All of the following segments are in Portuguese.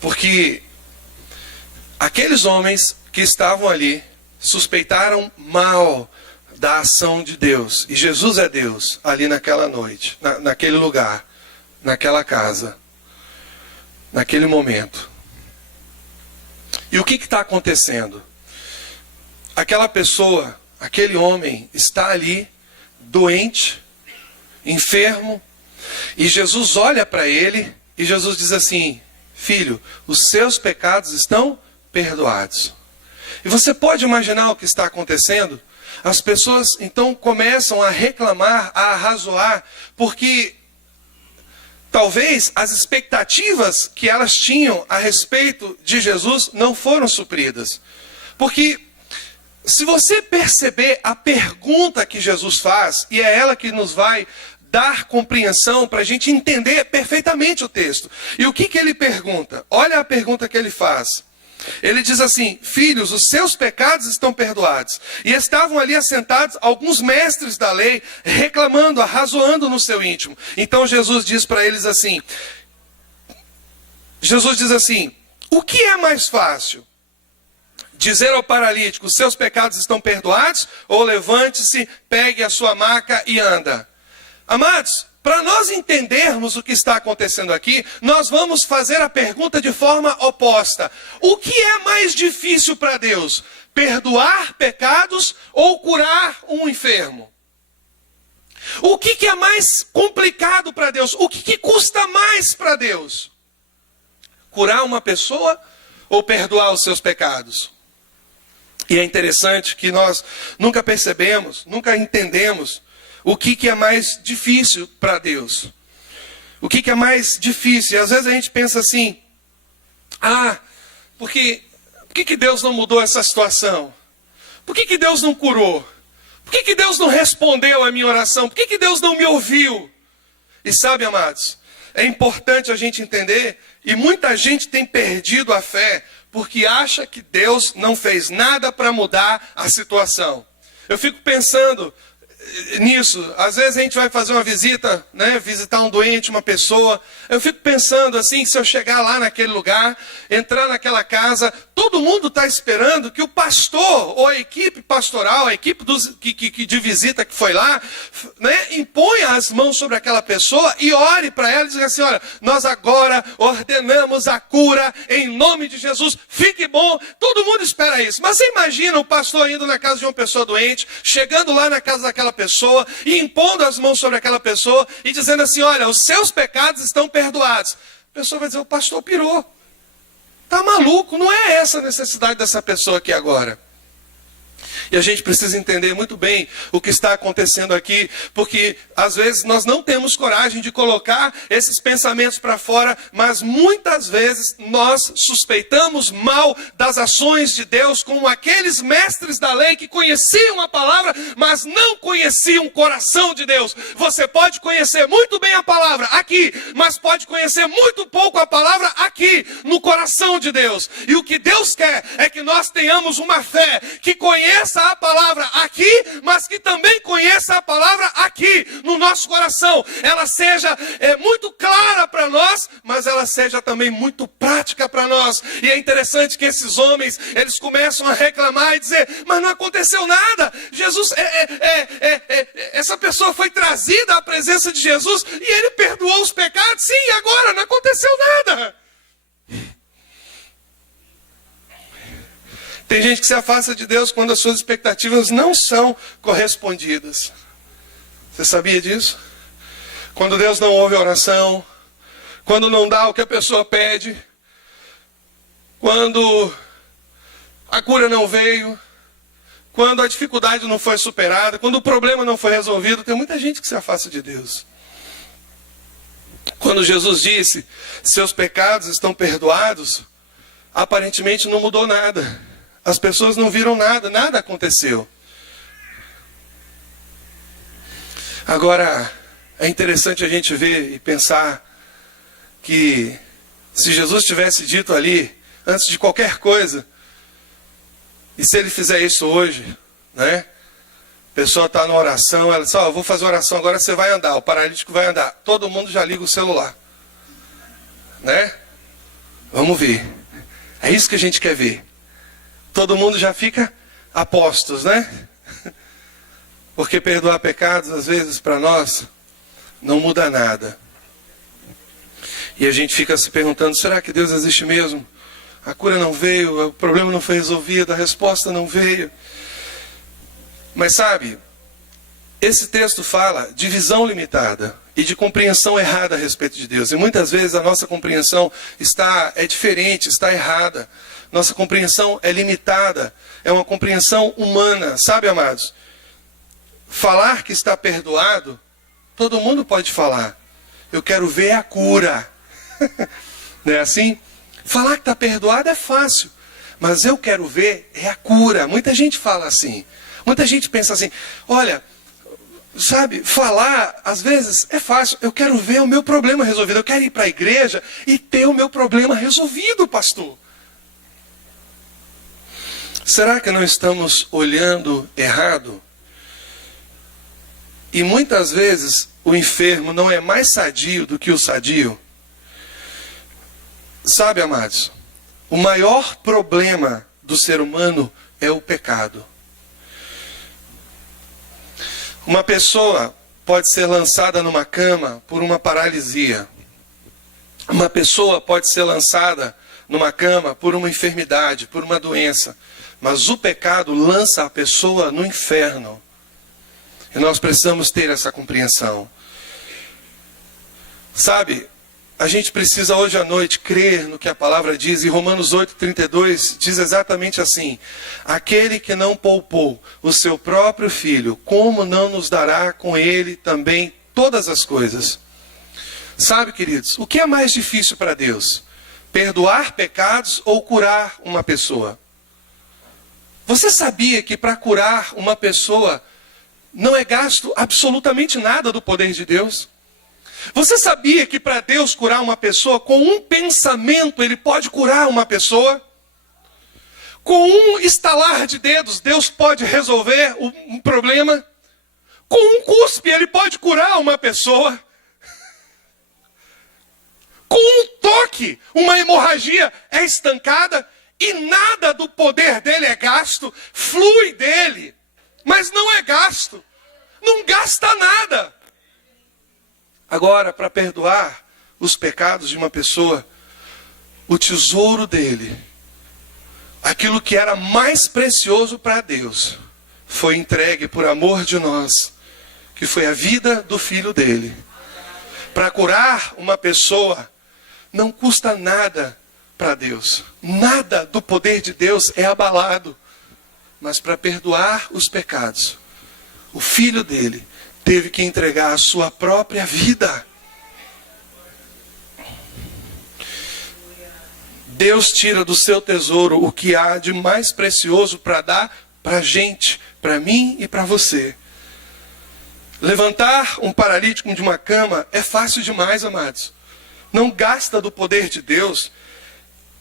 Porque aqueles homens que estavam ali suspeitaram mal da ação de Deus. E Jesus é Deus ali naquela noite, naquele lugar, naquela casa, naquele momento. E o que está acontecendo? Aquela pessoa, aquele homem está ali, doente, enfermo, e Jesus olha para ele e Jesus diz assim: filho, os seus pecados estão perdoados. E você pode imaginar o que está acontecendo? As pessoas então começam a reclamar, a arrazoar, porque talvez as expectativas que elas tinham a respeito de Jesus não foram supridas. Porque se você perceber a pergunta que Jesus faz, e é ela que nos vai dar compreensão para a gente entender perfeitamente o texto. E o que ele pergunta? Olha a pergunta que ele faz. Ele diz assim: filhos, os seus pecados estão perdoados. E estavam ali assentados alguns mestres da lei, reclamando, arrazoando no seu íntimo. Então Jesus diz para eles assim, o que é mais fácil? Dizer ao paralítico, os seus pecados estão perdoados? Ou levante-se, pegue a sua maca e anda? Amados, para nós entendermos o que está acontecendo aqui, nós vamos fazer a pergunta de forma oposta. O que é mais difícil para Deus? Perdoar pecados ou curar um enfermo? O que é mais complicado para Deus? O que custa mais para Deus? Curar uma pessoa ou perdoar os seus pecados? E é interessante que nós nunca percebemos, nunca entendemos o que é mais difícil para Deus. O que é mais difícil? E às vezes a gente pensa assim, por que Deus não mudou essa situação? Por que Deus não curou? Por que Deus não respondeu a minha oração? Por que Deus não me ouviu? E sabe, amados, é importante a gente entender, e muita gente tem perdido a fé, porque acha que Deus não fez nada para mudar a situação. Eu fico pensando nisso. Às vezes a gente vai fazer uma visita, visitar um doente, uma pessoa. Eu fico pensando assim, se eu chegar lá naquele lugar, entrar naquela casa, todo mundo está esperando que o pastor, ou a equipe pastoral, a equipe de visita que foi lá, imponha as mãos sobre aquela pessoa e ore para ela e diga assim: olha, nós agora ordenamos a cura em nome de Jesus, fique bom. Todo mundo espera isso. Mas você imagina o pastor indo na casa de uma pessoa doente, chegando lá na casa daquela pessoa e impondo as mãos sobre aquela pessoa e dizendo assim: olha, os seus pecados estão perdoados. A pessoa vai dizer: o pastor pirou, está maluco, não é essa a necessidade dessa pessoa aqui agora. E a gente precisa entender muito bem o que está acontecendo aqui, porque às vezes nós não temos coragem de colocar esses pensamentos para fora, mas muitas vezes nós suspeitamos mal das ações de Deus, como aqueles mestres da lei que conheciam a palavra, mas não conheciam o coração de Deus. Você pode conhecer muito bem a palavra aqui, mas pode conhecer muito pouco a palavra aqui, no coração de Deus. E o que Deus quer é que nós tenhamos uma fé que conheça a palavra aqui, mas que também conheça a palavra aqui, no nosso coração. Ela seja muito clara para nós, mas ela seja também muito prática para nós. E é interessante que esses homens, eles começam a reclamar e dizer: mas não aconteceu nada. Jesus, essa pessoa foi trazida à presença de Jesus e ele perdoou os pecados. Sim, agora não aconteceu nada. Tem gente que se afasta de Deus quando as suas expectativas não são correspondidas. Você sabia disso? Quando Deus não ouve a oração, quando não dá o que a pessoa pede, quando a cura não veio, quando a dificuldade não foi superada, quando o problema não foi resolvido, tem muita gente que se afasta de Deus. Quando Jesus disse: seus pecados estão perdoados, aparentemente não mudou nada. As pessoas não viram nada, nada aconteceu. Agora, é interessante a gente ver e pensar que se Jesus tivesse dito ali, antes de qualquer coisa, e se ele fizer isso hoje, a pessoa está na oração, ela diz: eu vou fazer oração, agora você vai andar, o paralítico vai andar. Todo mundo já liga o celular. Vamos ver. É isso que a gente quer ver. Todo mundo já fica a postos, né? Porque perdoar pecados, às vezes, para nós, não muda nada. E a gente fica se perguntando, será que Deus existe mesmo? A cura não veio, o problema não foi resolvido, a resposta não veio. Mas sabe, esse texto fala de visão limitada e de compreensão errada a respeito de Deus. E muitas vezes a nossa compreensão é diferente, está errada. Nossa compreensão é limitada, é uma compreensão humana. Sabe, amados? Falar que está perdoado, todo mundo pode falar. Eu quero ver a cura. Não é assim? Falar que está perdoado é fácil, mas eu quero ver é a cura. Muita gente fala assim. Muita gente pensa assim, olha, sabe, falar às vezes é fácil. Eu quero ver o meu problema resolvido. Eu quero ir para a igreja e ter o meu problema resolvido, pastor. Será que não estamos olhando errado? E muitas vezes o enfermo não é mais sadio do que o sadio. Sabe, amados, o maior problema do ser humano é o pecado. Uma pessoa pode ser lançada numa cama por uma paralisia. Uma pessoa pode ser lançada numa cama por uma enfermidade, por uma doença. Mas o pecado lança a pessoa no inferno. E nós precisamos ter essa compreensão. Sabe, a gente precisa hoje à noite crer no que a palavra diz. E Romanos 8,32 diz exatamente assim: aquele que não poupou o seu próprio filho, como não nos dará com ele também todas as coisas? Sabe, queridos, o que é mais difícil para Deus? Perdoar pecados ou curar uma pessoa? Você sabia que para curar uma pessoa não é gasto absolutamente nada do poder de Deus? Você sabia que para Deus curar uma pessoa, com um pensamento Ele pode curar uma pessoa? Com um estalar de dedos, Deus pode resolver um problema? Com um cuspe, Ele pode curar uma pessoa? Com um toque, uma hemorragia é estancada e nada do poder dele é gasto, flui dele. Mas não é gasto. Não gasta nada. Agora, para perdoar os pecados de uma pessoa, o tesouro dele, aquilo que era mais precioso para Deus, foi entregue por amor de nós, que foi a vida do filho dele. Para curar uma pessoa, não custa nada para Deus. Nada do poder de Deus é abalado. Mas para perdoar os pecados, o filho dele teve que entregar a sua própria vida. Deus tira do seu tesouro o que há de mais precioso para dar para a gente, para mim e para você. Levantar um paralítico de uma cama é fácil demais, amados. Não gasta do poder de Deus.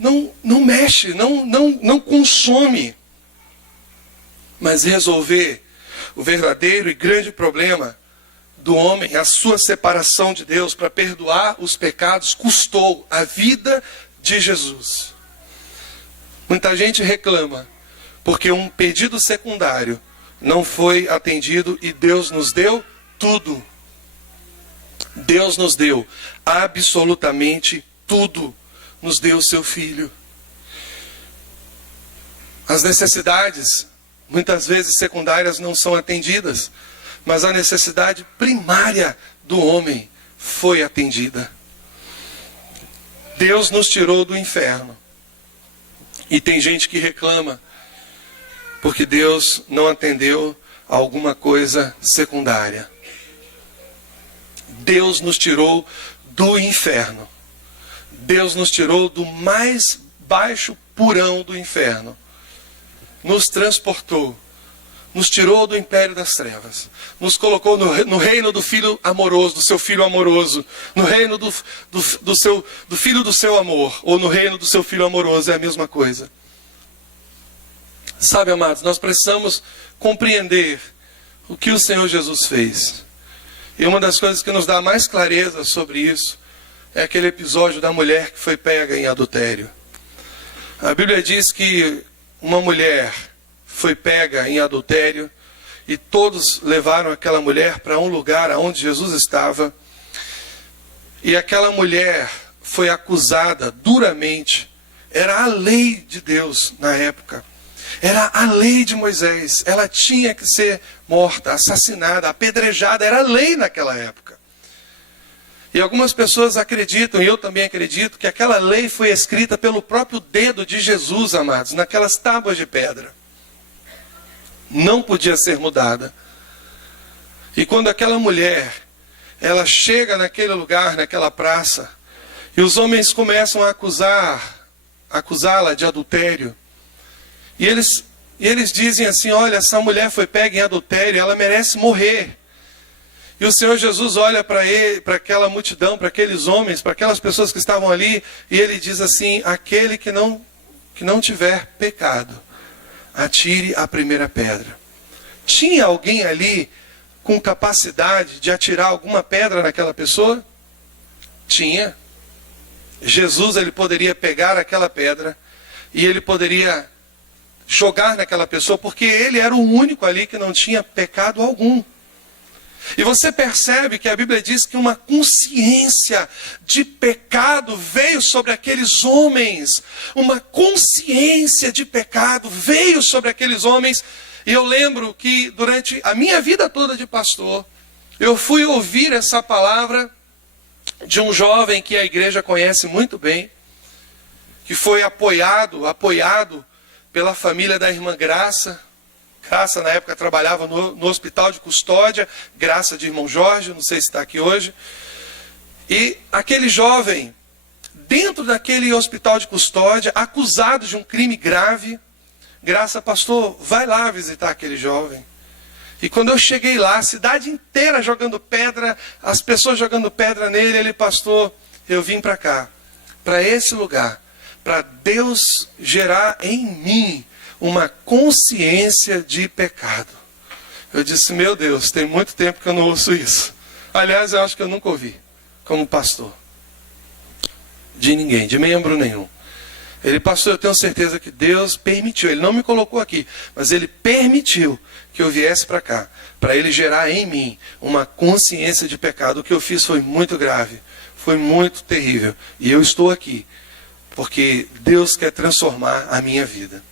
Não mexe, não consome. Mas resolver o verdadeiro e grande problema do homem, a sua separação de Deus, para perdoar os pecados, custou a vida de Jesus. Muita gente reclama porque um pedido secundário não foi atendido e Deus nos deu tudo. Deus nos deu absolutamente tudo. Nos deu o seu filho. As necessidades, muitas vezes secundárias, não são atendidas, mas a necessidade primária do homem foi atendida. Deus nos tirou do inferno. E tem gente que reclama porque Deus não atendeu a alguma coisa secundária. Deus nos tirou do inferno. Deus nos tirou do mais baixo porão do inferno. Nos transportou. Nos tirou do império das trevas. Nos colocou no reino do filho amoroso, do seu filho amoroso. No reino do filho do seu amor. Ou no reino do seu filho amoroso. É a mesma coisa. Sabe, amados, nós precisamos compreender o que o Senhor Jesus fez. E uma das coisas que nos dá mais clareza sobre isso é aquele episódio da mulher que foi pega em adultério. A Bíblia diz que uma mulher foi pega em adultério e todos levaram aquela mulher para um lugar onde Jesus estava. E aquela mulher foi acusada duramente. Era a lei de Deus na época. Era a lei de Moisés. Ela tinha que ser morta, assassinada, apedrejada. Era a lei naquela época. E algumas pessoas acreditam, e eu também acredito, que aquela lei foi escrita pelo próprio dedo de Jesus, amados, naquelas tábuas de pedra. Não podia ser mudada. E quando aquela mulher, ela chega naquele lugar, naquela praça, e os homens começam a acusá-la de adultério. E eles dizem assim: olha, essa mulher foi pega em adultério, ela merece morrer. E o Senhor Jesus olha para aquela multidão, para aqueles homens, para aquelas pessoas que estavam ali, e ele diz assim: aquele que não tiver pecado, atire a primeira pedra. Tinha alguém ali com capacidade de atirar alguma pedra naquela pessoa? Tinha. Jesus, ele poderia pegar aquela pedra e ele poderia jogar naquela pessoa, porque ele era o único ali que não tinha pecado algum. E você percebe que a Bíblia diz que uma consciência de pecado veio sobre aqueles homens. Uma consciência de pecado veio sobre aqueles homens. E eu lembro que durante a minha vida toda de pastor, eu fui ouvir essa palavra de um jovem que a igreja conhece muito bem, que foi apoiado pela família da irmã Graça. Graça, na época, trabalhava no hospital de custódia, Graça de irmão Jorge, não sei se está aqui hoje. E aquele jovem, dentro daquele hospital de custódia, acusado de um crime grave, Graça: pastor, vai lá visitar aquele jovem. E quando eu cheguei lá, a cidade inteira jogando pedra, as pessoas jogando pedra nele, ele: pastor, eu vim para cá, para esse lugar, para Deus gerar em mim uma consciência de pecado. Eu disse: meu Deus, tem muito tempo que eu não ouço isso. Aliás, eu acho que eu nunca ouvi, como pastor. De ninguém, de membro nenhum. Ele: pastor, eu tenho certeza que Deus permitiu. Ele não me colocou aqui, mas ele permitiu que eu viesse para cá, para ele gerar em mim uma consciência de pecado. O que eu fiz foi muito grave, foi muito terrível. E eu estou aqui, porque Deus quer transformar a minha vida.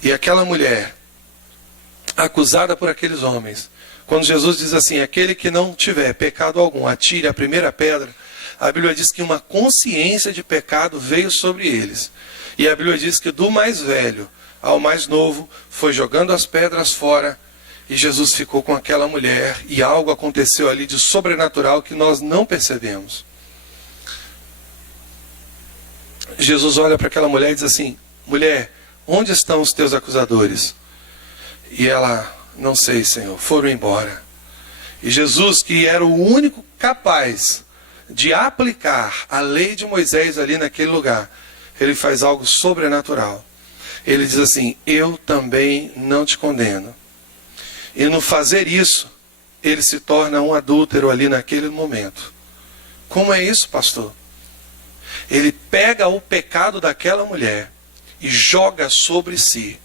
E aquela mulher, acusada por aqueles homens, quando Jesus diz assim: aquele que não tiver pecado algum, atire a primeira pedra, a Bíblia diz que uma consciência de pecado veio sobre eles. E a Bíblia diz que do mais velho ao mais novo foi jogando as pedras fora, e Jesus ficou com aquela mulher, e algo aconteceu ali de sobrenatural que nós não percebemos. Jesus olha para aquela mulher e diz assim: mulher, onde estão os teus acusadores? E ela: não sei, Senhor, foram embora. E Jesus, que era o único capaz de aplicar a lei de Moisés ali naquele lugar, ele faz algo sobrenatural. Ele diz assim: eu também não te condeno. E no fazer isso, ele se torna um adúltero ali naquele momento. Como é isso, pastor? Ele pega o pecado daquela mulher e joga sobre si.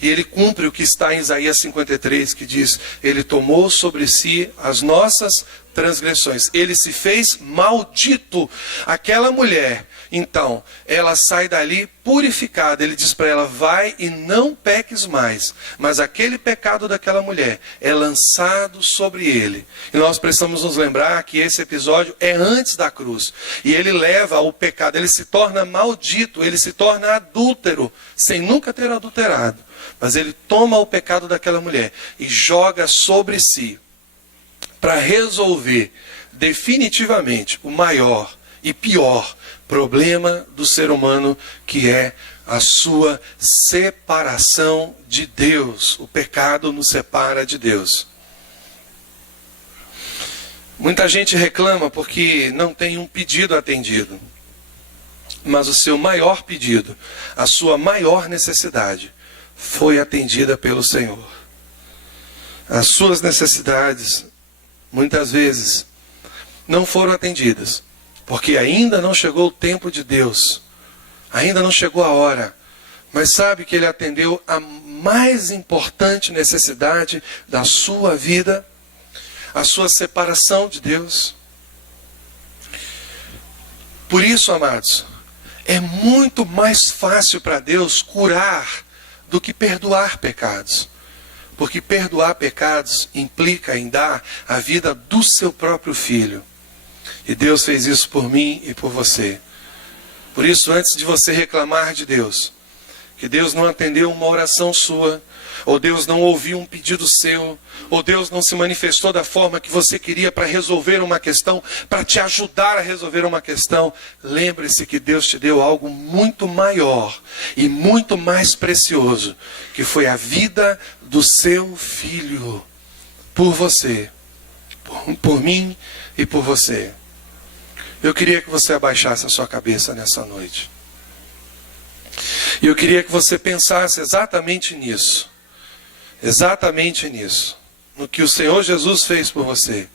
E ele cumpre o que está em Isaías 53, que diz: ele tomou sobre si as nossas transgressões. Ele se fez maldito. Aquela mulher, então, ela sai dali purificada. Ele diz para ela: vai e não peques mais. Mas aquele pecado daquela mulher é lançado sobre ele. E nós precisamos nos lembrar que esse episódio é antes da cruz. E ele leva o pecado, ele se torna maldito, ele se torna adúltero, sem nunca ter adulterado. Mas ele toma o pecado daquela mulher e joga sobre si, para resolver definitivamente o maior e pior problema do ser humano, que é a sua separação de Deus. O pecado nos separa de Deus. Muita gente reclama porque não tem um pedido atendido. Mas o seu maior pedido, a sua maior necessidade, foi atendida pelo Senhor. As suas necessidades, muitas vezes, não foram atendidas, Porque ainda não chegou o tempo de Deus. Ainda não chegou a hora. Mas sabe que Ele atendeu a mais importante necessidade da sua vida, a sua separação de Deus. Por isso, amados, é muito mais fácil para Deus curar do que perdoar pecados. Porque perdoar pecados implica em dar a vida do seu próprio filho. E Deus fez isso por mim e por você. Por isso, antes de você reclamar de Deus, que Deus não atendeu uma oração sua, ou Deus não ouviu um pedido seu, ou Deus não se manifestou da forma que você queria para resolver uma questão, para te ajudar a resolver uma questão, lembre-se que Deus te deu algo muito maior e muito mais precioso, que foi a vida do seu filho, por você, por mim e por você. Eu queria que você abaixasse a sua cabeça nessa noite. E eu queria que você pensasse exatamente nisso. Exatamente nisso. No que o Senhor Jesus fez por você.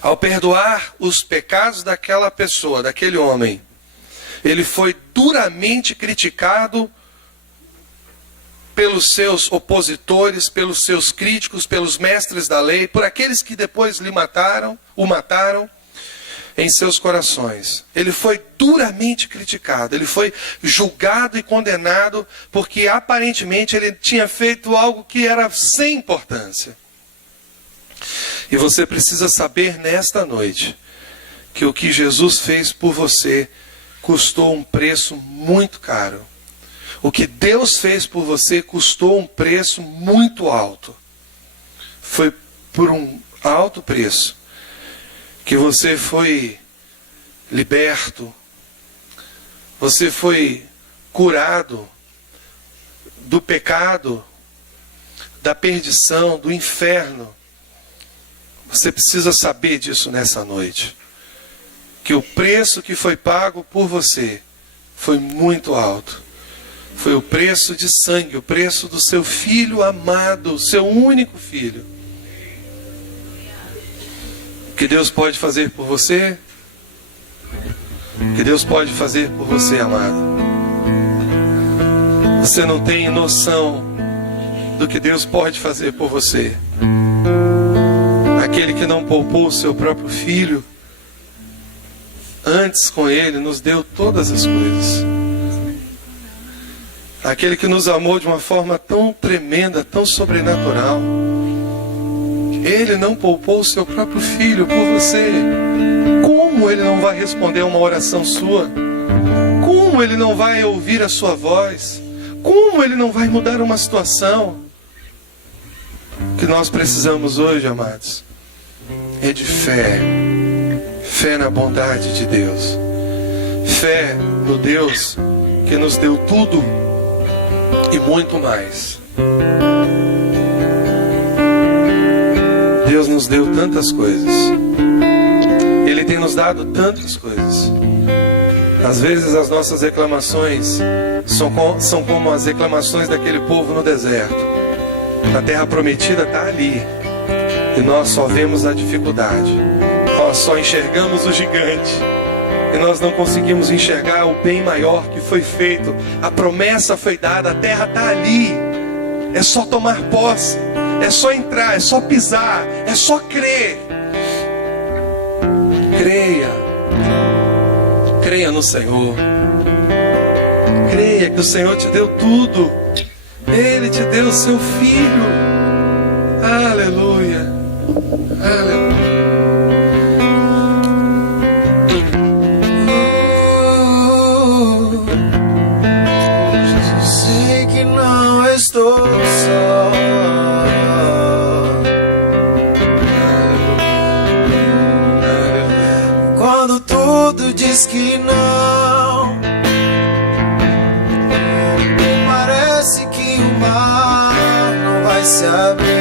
Ao perdoar os pecados daquela pessoa, daquele homem, ele foi duramente criticado pelos seus opositores, pelos seus críticos, pelos mestres da lei, por aqueles que depois o mataram em seus corações. Ele foi duramente criticado, ele foi julgado e condenado, porque aparentemente ele tinha feito algo que era sem importância. E você precisa saber nesta noite, que o que Jesus fez por você, custou um preço muito caro. O que Deus fez por você, custou um preço muito alto. Foi por um alto preço que você foi liberto, você foi curado do pecado, da perdição, do inferno. Você precisa saber disso nessa noite. Que o preço que foi pago por você foi muito alto. Foi o preço de sangue, o preço do seu filho amado, seu único filho. O que Deus pode fazer por você? O que Deus pode fazer por você, amado? Você não tem noção do que Deus pode fazer por você. Aquele que não poupou o seu próprio filho, antes com ele nos deu todas as coisas. Aquele que nos amou de uma forma tão tremenda, tão sobrenatural. Ele não poupou o seu próprio filho por você. Como ele não vai responder a uma oração sua? Como ele não vai ouvir a sua voz? Como ele não vai mudar uma situação? O que nós precisamos hoje, amados, é de fé. Fé na bondade de Deus. Fé no Deus que nos deu tudo e muito mais. Deus nos deu tantas coisas. Ele tem nos dado tantas coisas. Às vezes as nossas reclamações são como as reclamações daquele povo no deserto. A terra prometida está ali. E nós só vemos a dificuldade. Nós só enxergamos o gigante. E nós não conseguimos enxergar o bem maior que foi feito. A promessa foi dada, a terra está ali. É só tomar posse. É só entrar, é só pisar, é só crer. Creia. Creia no Senhor. Creia que o Senhor te deu tudo. Ele te deu o seu filho. Aleluia. Aleluia. Jesus, sei que não estou só. Quando tudo diz que não, parece que o mar não vai se abrir.